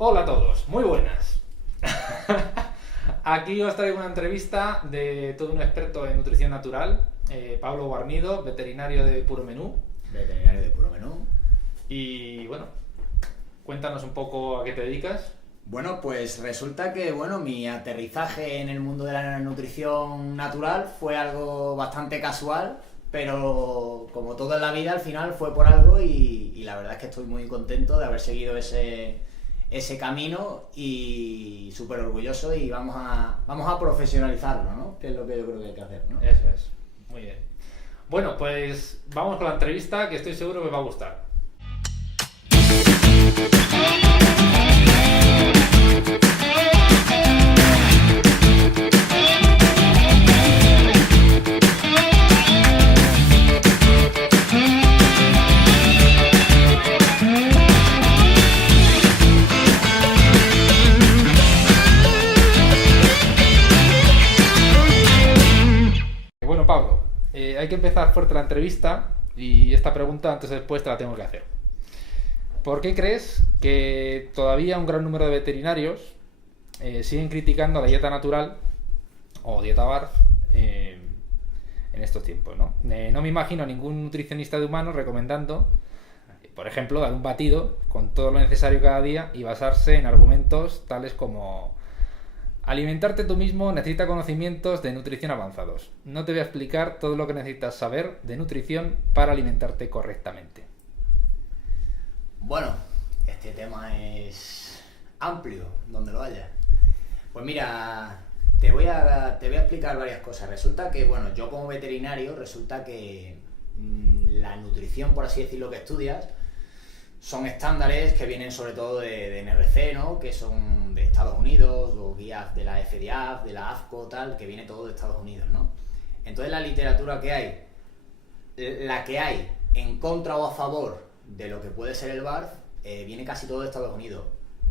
Hola a todos, muy buenas. Aquí os traigo una entrevista de todo un experto en nutrición natural, Pablo Guarnido, veterinario de Puro Menú. Veterinario de Puro Menú. Y bueno, cuéntanos un poco a qué te dedicas. Bueno, pues resulta que mi aterrizaje en el mundo de la nutrición natural fue algo bastante casual, pero como todo en la vida al final fue por algo y la verdad es que estoy muy contento de haber seguido ese camino y súper orgulloso y vamos a profesionalizarlo, ¿no? Que es lo que yo creo que hay que hacer, ¿no? Eso es, muy bien. Bueno, pues vamos con la entrevista que estoy seguro que os va a gustar. Bueno, Pablo, hay que empezar fuerte la entrevista y esta pregunta antes o después te la tengo que hacer. ¿Por qué crees que todavía un gran número de veterinarios siguen criticando la dieta natural o dieta BARF en estos tiempos, ¿no? No me imagino a ningún nutricionista de humanos recomendando, por ejemplo, dar un batido con todo lo necesario cada día y basarse en argumentos tales como: alimentarte tú mismo necesita conocimientos de nutrición avanzados. No te voy a explicar todo lo que necesitas saber de nutrición para alimentarte correctamente. Bueno, este tema es amplio, donde lo haya. Pues mira, te voy a explicar varias cosas. Resulta que, yo como veterinario, la nutrición, por así decirlo, que estudias, son estándares que vienen sobre todo de NRC, ¿no? Que son de Estados Unidos, o guías de la FDA, de la AFCO, tal, que viene todo de Estados Unidos, ¿no? Entonces la literatura que hay, la que hay en contra o a favor de lo que puede ser el BARF, viene casi todo de Estados Unidos.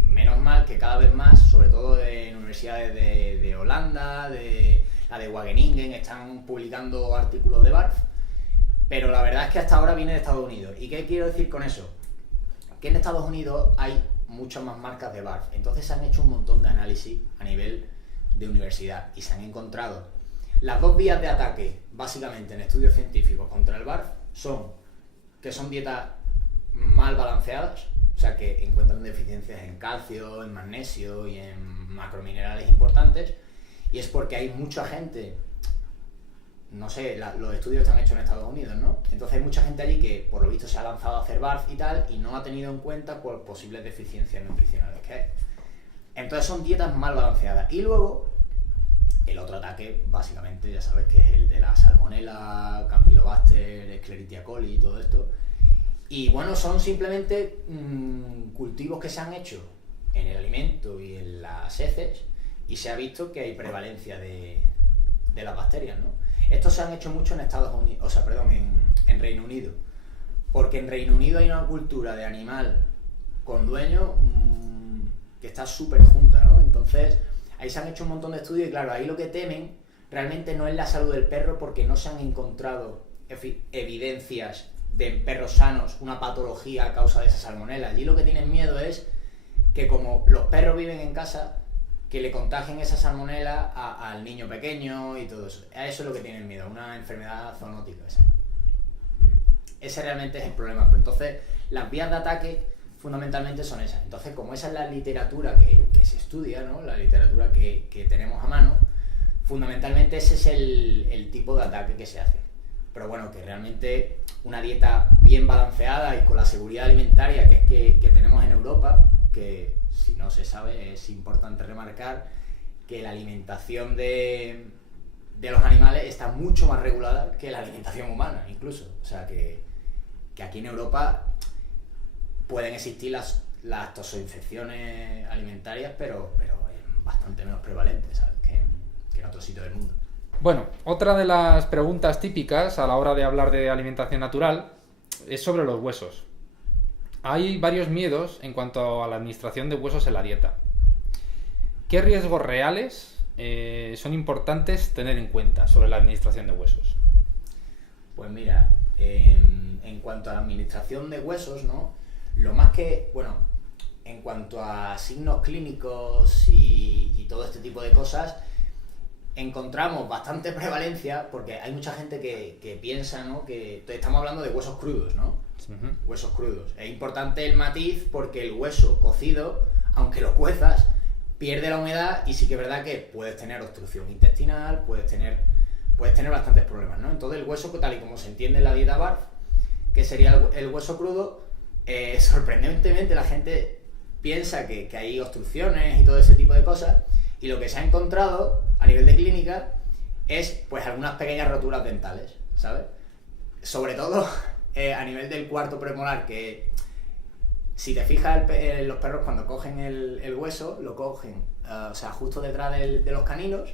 Menos mal que cada vez más, sobre todo en universidades de Holanda, la de Wageningen, están publicando artículos de BARF, pero la verdad es que hasta ahora viene de Estados Unidos. ¿Y qué quiero decir con eso? Que en Estados Unidos hay muchas más marcas de BARF, entonces se han hecho un montón de análisis a nivel de universidad y se han encontrado las dos vías de ataque, básicamente en estudios científicos contra el BARF, son dietas mal balanceadas, o sea que encuentran deficiencias en calcio, en magnesio y en macrominerales importantes, y es porque hay mucha gente, no sé, los estudios están hechos en Estados Unidos, ¿no? Entonces hay mucha gente allí que por lo visto se ha lanzado a hacer BARF y tal y no ha tenido en cuenta posibles deficiencias nutricionales que hay. Entonces son dietas mal balanceadas. Y luego el otro ataque, básicamente, ya sabes que es el de la Salmonella, Campylobacter, Escherichia coli y todo esto. Y son simplemente cultivos que se han hecho en el alimento y en las heces y se ha visto que hay prevalencia de las bacterias, ¿no? Estos se han hecho mucho en Estados Unidos, en Reino Unido, porque en Reino Unido hay una cultura de animal con dueño que está súper junta, ¿no? Entonces ahí se han hecho un montón de estudios y claro, ahí lo que temen realmente no es la salud del perro, porque no se han encontrado evidencias de perros sanos una patología a causa de esa salmonela. Allí lo que tienen miedo es que, como los perros viven en casa, que le contagien esa salmonela al niño pequeño y todo eso. A eso es lo que tienen miedo, una enfermedad zoonótica. Ese realmente es el problema. Pues entonces, las vías de ataque fundamentalmente son esas. Entonces, como esa es la literatura que se estudia, ¿no? La literatura que tenemos a mano, fundamentalmente ese es el tipo de ataque que se hace. Pero que realmente una dieta bien balanceada y con la seguridad alimentaria que tenemos en Europa, que si no se sabe es importante remarcar que la alimentación de los animales está mucho más regulada que la alimentación humana, incluso. O sea que aquí en Europa pueden existir las toxoinfecciones alimentarias, pero es bastante menos prevalente, ¿sabes? que en otros sitios del mundo. Bueno, otra de las preguntas típicas a la hora de hablar de alimentación natural es sobre los huesos. Hay varios miedos en cuanto a la administración de huesos en la dieta. ¿Qué riesgos reales son importantes tener en cuenta sobre la administración de huesos? Pues mira, en cuanto a la administración de huesos, ¿no? Lo más que, en cuanto a signos clínicos y todo este tipo de cosas, encontramos bastante prevalencia, porque hay mucha gente que piensa, ¿no?, que estamos hablando de huesos crudos, ¿no? Huesos crudos. Es importante el matiz porque el hueso cocido, aunque lo cuezas, pierde la humedad y sí que es verdad que puedes tener obstrucción intestinal, puedes tener bastantes problemas, ¿no? Entonces el hueso, tal y como se entiende en la dieta BARF, que sería el hueso crudo, sorprendentemente la gente piensa que hay obstrucciones y todo ese tipo de cosas, y lo que se ha encontrado a nivel de clínica es pues algunas pequeñas roturas dentales, ¿sabes? Sobre todo a nivel del cuarto premolar, que si te fijas, los perros cuando cogen el hueso, lo cogen, o sea, justo detrás de los caninos,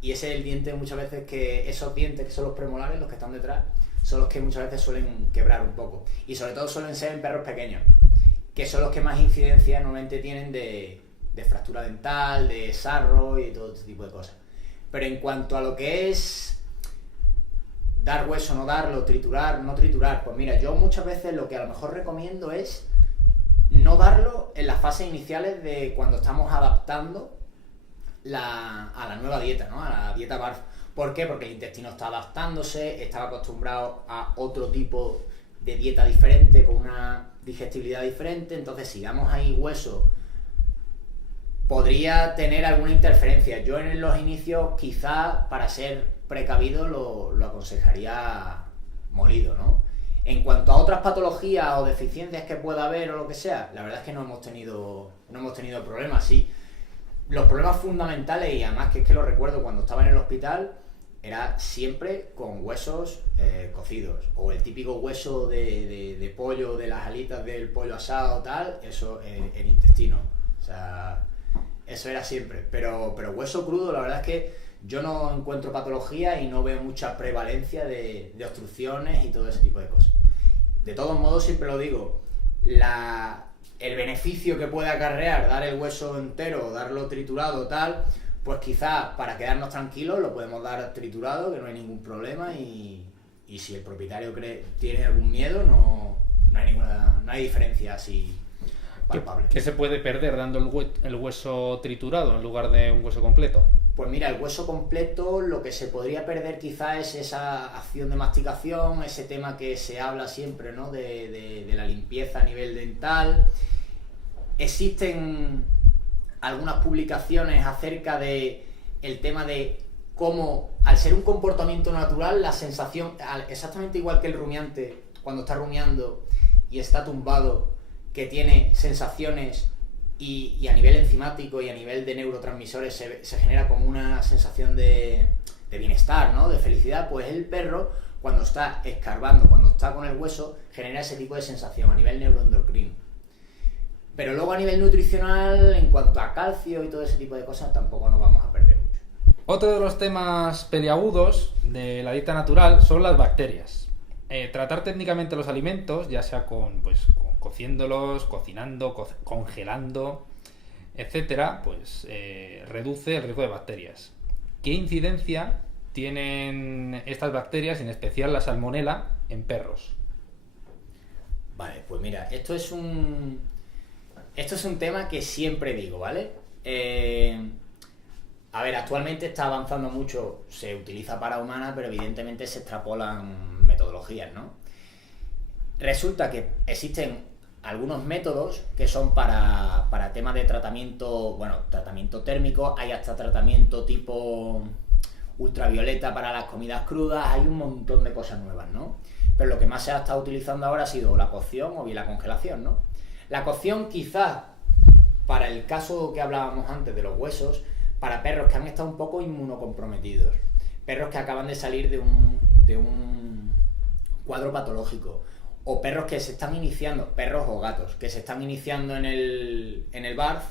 y ese es el diente muchas veces que, esos dientes que son los premolares, los que están detrás, son los que muchas veces suelen quebrar un poco. Y sobre todo suelen ser en perros pequeños, que son los que más incidencia normalmente tienen de fractura dental, de sarro y todo este tipo de cosas. Pero en cuanto a lo que es dar hueso, no darlo, triturar, no triturar, pues mira, yo muchas veces lo que a lo mejor recomiendo es no darlo en las fases iniciales de cuando estamos adaptando a la nueva dieta, ¿no? A la dieta BARF. ¿Por qué? Porque el intestino está adaptándose, estaba acostumbrado a otro tipo de dieta diferente, con una digestibilidad diferente, entonces si damos ahí hueso podría tener alguna interferencia. Yo en los inicios, quizá para ser precavido, lo aconsejaría molido, ¿no? En cuanto a otras patologías o deficiencias que pueda haber o lo que sea, la verdad es que no hemos tenido problemas, sí. Los problemas fundamentales, y además que es que lo recuerdo cuando estaba en el hospital, era siempre con huesos cocidos, o el típico hueso de pollo, de las alitas del pollo asado, tal, eso el intestino. O sea, eso era siempre. Pero hueso crudo, la verdad es que yo no encuentro patología y no veo mucha prevalencia de obstrucciones y todo ese tipo de cosas. De todos modos, siempre lo digo, el beneficio que puede acarrear dar el hueso entero, darlo triturado, tal, pues quizás para quedarnos tranquilos lo podemos dar triturado, que no hay ningún problema, y si el propietario tiene algún miedo, no hay diferencia así palpable. ¿Qué se puede perder dando el hueso triturado en lugar de un hueso completo? Pues mira, el hueso completo, lo que se podría perder quizás es esa acción de masticación, ese tema que se habla siempre, ¿no?, de la limpieza a nivel dental. Existen algunas publicaciones acerca de el tema de cómo, al ser un comportamiento natural, la sensación, exactamente igual que el rumiante, cuando está rumiando y está tumbado, que tiene sensaciones y a nivel enzimático y a nivel de neurotransmisores se genera como una sensación de bienestar, ¿no?, de felicidad, pues el perro, cuando está escarbando, cuando está con el hueso, genera ese tipo de sensación a nivel neuroendocrino. Pero luego a nivel nutricional, en cuanto a calcio y todo ese tipo de cosas, tampoco nos vamos a perder mucho. Otro de los temas peliagudos de la dieta natural son las bacterias. Tratar técnicamente los alimentos, ya sea con cociéndolos, cocinando, congelando, etcétera, pues reduce el riesgo de bacterias. ¿Qué incidencia tienen estas bacterias, en especial la salmonela, en perros? Vale, pues mira, esto es un tema que siempre digo, ¿vale? A ver, actualmente está avanzando mucho, se utiliza para humanas, pero evidentemente se extrapolan metodologías, ¿no? Resulta que existen algunos métodos que son para temas de tratamiento, bueno, tratamiento térmico, hay hasta tratamiento tipo ultravioleta para las comidas crudas, hay un montón de cosas nuevas, ¿no? Pero lo que más se ha estado utilizando ahora ha sido la cocción o bien la congelación, ¿no? La cocción quizás, para el caso que hablábamos antes de los huesos, para perros que han estado un poco inmunocomprometidos, perros que acaban de salir de un cuadro patológico, o perros que se están iniciando, perros o gatos, que se están iniciando en el BARF,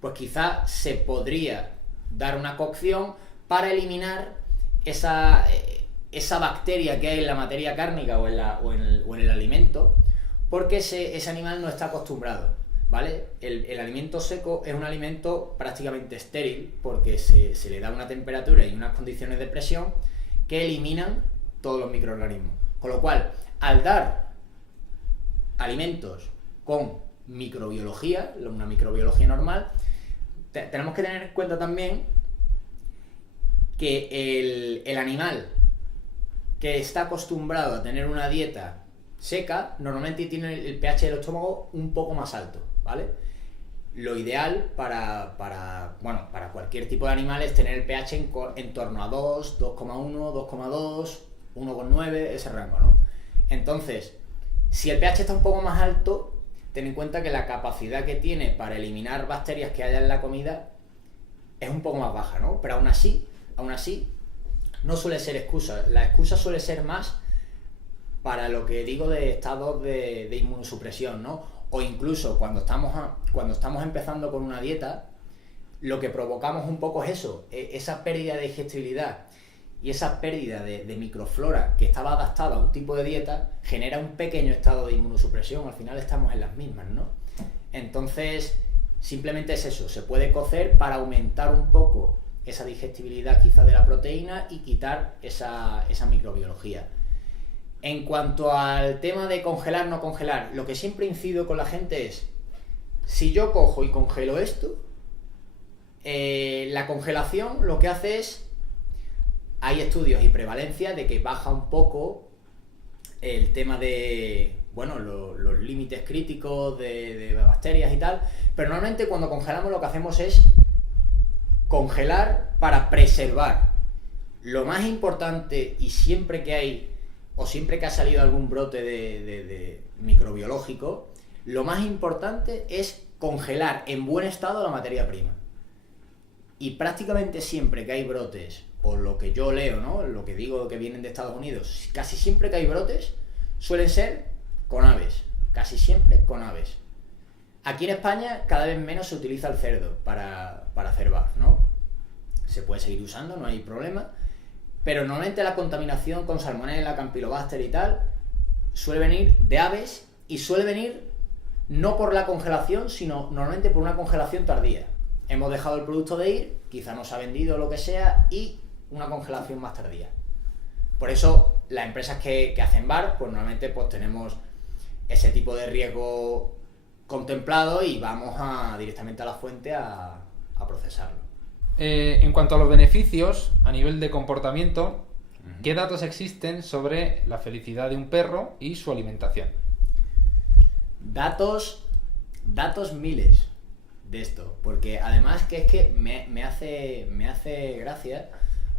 pues quizás se podría dar una cocción para eliminar esa bacteria que hay en la materia cárnica o en el alimento, porque ese animal no está acostumbrado, ¿vale? El alimento seco es un alimento prácticamente estéril, porque se le da una temperatura y unas condiciones de presión que eliminan todos los microorganismos. Con lo cual, al dar alimentos con microbiología, una microbiología normal, tenemos que tener en cuenta también que el animal que está acostumbrado a tener una dieta seca, normalmente tiene el pH del estómago un poco más alto, ¿vale? Lo ideal para cualquier tipo de animal es tener el pH en torno a 2, 2,1, 2,2, 1,9, ese rango, ¿no? Entonces, si el pH está un poco más alto, ten en cuenta que la capacidad que tiene para eliminar bacterias que haya en la comida es un poco más baja, ¿no? Pero aún así, no suele ser excusa. La excusa suele ser más para lo que digo de estados de inmunosupresión, ¿no? O incluso cuando estamos empezando con una dieta, lo que provocamos un poco es eso, esa pérdida de digestibilidad y esa pérdida de microflora que estaba adaptada a un tipo de dieta, genera un pequeño estado de inmunosupresión. Al final estamos en las mismas, ¿no? Entonces, simplemente es eso, se puede cocer para aumentar un poco esa digestibilidad quizá de la proteína y quitar esa microbiología. En cuanto al tema de congelar, no congelar, lo que siempre incido con la gente es, si yo cojo y congelo esto, la congelación lo que hace es, hay estudios y prevalencia de que baja un poco el tema de, los límites críticos de bacterias y tal, pero normalmente cuando congelamos lo que hacemos es congelar para preservar. Lo más importante, y siempre que ha salido algún brote de microbiológico, lo más importante es congelar en buen estado la materia prima. Y prácticamente siempre que hay brotes, o lo que yo leo, ¿no? Lo que digo que vienen de Estados Unidos, casi siempre que hay brotes, suelen ser con aves. Casi siempre con aves. Aquí en España cada vez menos se utiliza el cerdo para hacer BAF, ¿no? Se puede seguir usando, no hay problema. Pero normalmente la contaminación con Salmonella, Campylobacter y tal suele venir de aves y suele venir no por la congelación, sino normalmente por una congelación tardía. Hemos dejado el producto de ir, quizá no se ha vendido o lo que sea, y una congelación más tardía. Por eso las empresas que hacen bar, pues normalmente pues tenemos ese tipo de riesgo contemplado y vamos directamente a la fuente a procesarlo. En cuanto a los beneficios a nivel de comportamiento, ¿qué datos existen sobre la felicidad de un perro y su alimentación? Datos miles de esto, porque además que es que me hace gracia,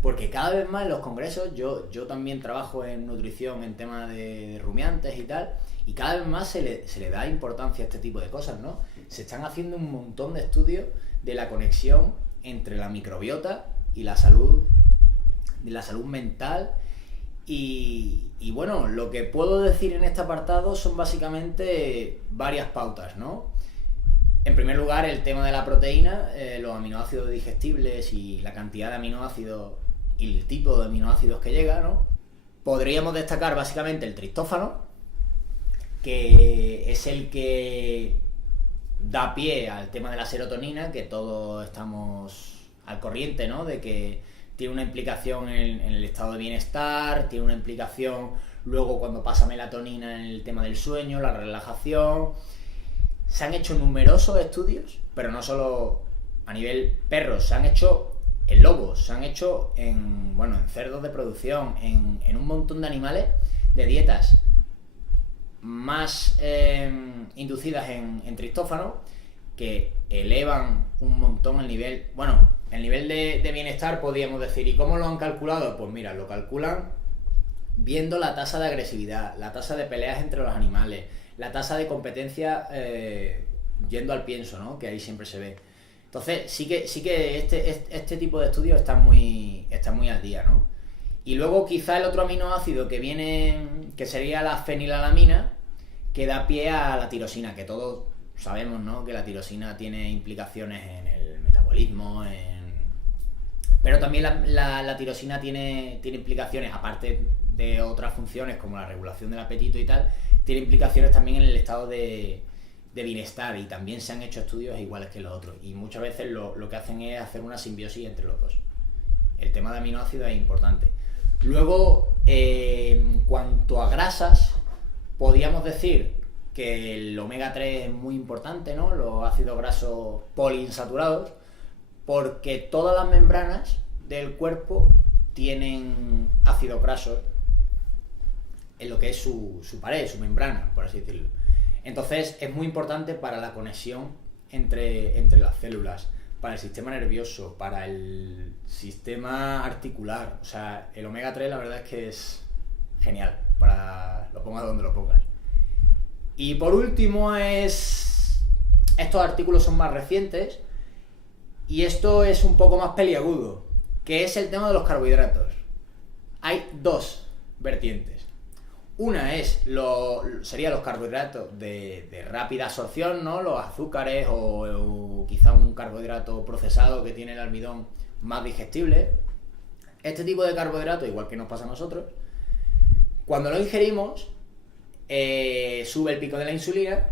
porque cada vez más en los congresos, yo también trabajo en nutrición, en temas de rumiantes y tal, y cada vez más se le da importancia a este tipo de cosas, ¿no? Se están haciendo un montón de estudios de la conexión entre la microbiota y la salud mental. Y bueno, lo que puedo decir en este apartado son básicamente varias pautas, ¿no? En primer lugar, el tema de la proteína, los aminoácidos digestibles y la cantidad de aminoácidos y el tipo de aminoácidos que llega, ¿no? Podríamos destacar básicamente el triptófano, que es el que da pie al tema de la serotonina, que todos estamos al corriente, ¿no? De que tiene una implicación en el estado de bienestar, tiene una implicación luego cuando pasa melatonina en el tema del sueño, la relajación. Se han hecho numerosos estudios, pero no solo a nivel perros, se han hecho en lobos, se han hecho en cerdos de producción, en un montón de animales de dietas más inducidas en triptófano, que elevan un montón el nivel, de bienestar, podríamos decir. ¿Y cómo lo han calculado? Pues mira, lo calculan viendo la tasa de agresividad, la tasa de peleas entre los animales, la tasa de competencia yendo al pienso, ¿no? Que ahí siempre se ve. Entonces sí que este tipo de estudios están muy al día, ¿no? Y luego quizá el otro aminoácido que sería la fenilalamina, que da pie a la tirosina, que todos sabemos, ¿no? Que la tirosina tiene implicaciones en el metabolismo, pero también la tirosina tiene implicaciones, aparte de otras funciones como la regulación del apetito y tal, tiene implicaciones también en el estado de bienestar, y también se han hecho estudios iguales que los otros, y muchas veces lo que hacen es hacer una simbiosis entre los dos. El tema de aminoácidos es importante. Luego, en cuanto a grasas, podríamos decir que el omega 3 es muy importante, ¿no? Los ácidos grasos poliinsaturados, porque todas las membranas del cuerpo tienen ácidos grasos en lo que es su pared, su membrana, por así decirlo. Entonces es muy importante para la conexión entre las células, para el sistema nervioso, para el sistema articular. O sea, el omega 3 la verdad es que es genial, para lo pongas donde lo pongas. Y por último estos artículos son más recientes y esto es un poco más peliagudo, que es el tema de los carbohidratos. Hay dos vertientes. Una serían los carbohidratos de rápida absorción, ¿no? Los azúcares o quizá un carbohidrato procesado que tiene el almidón más digestible. Este tipo de carbohidratos, igual que nos pasa a nosotros, cuando lo ingerimos, sube el pico de la insulina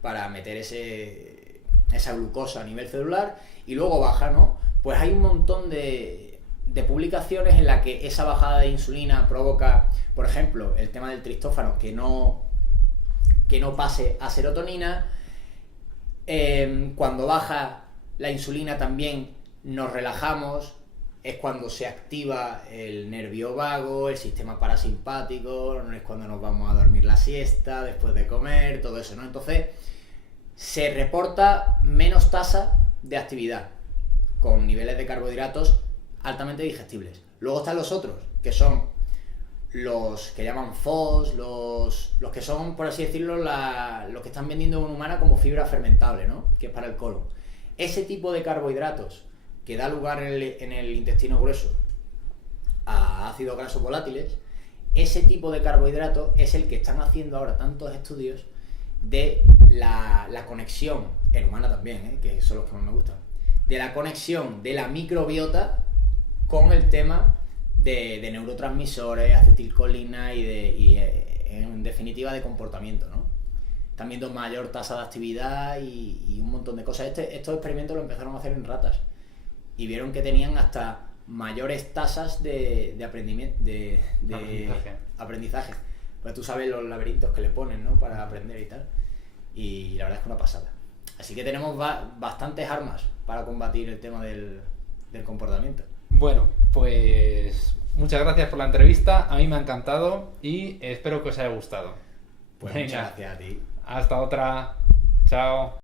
para meter esa glucosa a nivel celular y luego baja, ¿no? Pues hay un montón de publicaciones en las que esa bajada de insulina provoca, por ejemplo, el tema del triptófano, que no pase a serotonina. Cuando baja la insulina también nos relajamos, es cuando se activa el nervio vago, el sistema parasimpático, no es cuando nos vamos a dormir la siesta después de comer, todo eso, ¿no? Entonces se reporta menos tasa de actividad con niveles de carbohidratos altamente digestibles. Luego están los otros, que son los que llaman FOS, los que son, por así decirlo, los que están vendiendo en humana como fibra fermentable, ¿no? Que es para el colon. Ese tipo de carbohidratos que da lugar en el intestino grueso a ácidos grasos volátiles, ese tipo de carbohidratos es el que están haciendo ahora tantos estudios de la conexión, en humana también, que son los que más me gustan, de la conexión de la microbiota con el tema de neurotransmisores, acetilcolina y en definitiva de comportamiento, ¿no? También de mayor tasa de actividad y un montón de cosas. Estos experimentos lo empezaron a hacer en ratas y vieron que tenían hasta mayores tasas de aprendizaje. Pues tú sabes los laberintos que le ponen, ¿no? Para aprender y tal. Y la verdad es que una pasada. Así que tenemos bastantes armas para combatir el tema del comportamiento. Bueno, pues muchas gracias por la entrevista, a mí me ha encantado y espero que os haya gustado. Pues muchas gracias a ti. Hasta otra. Chao.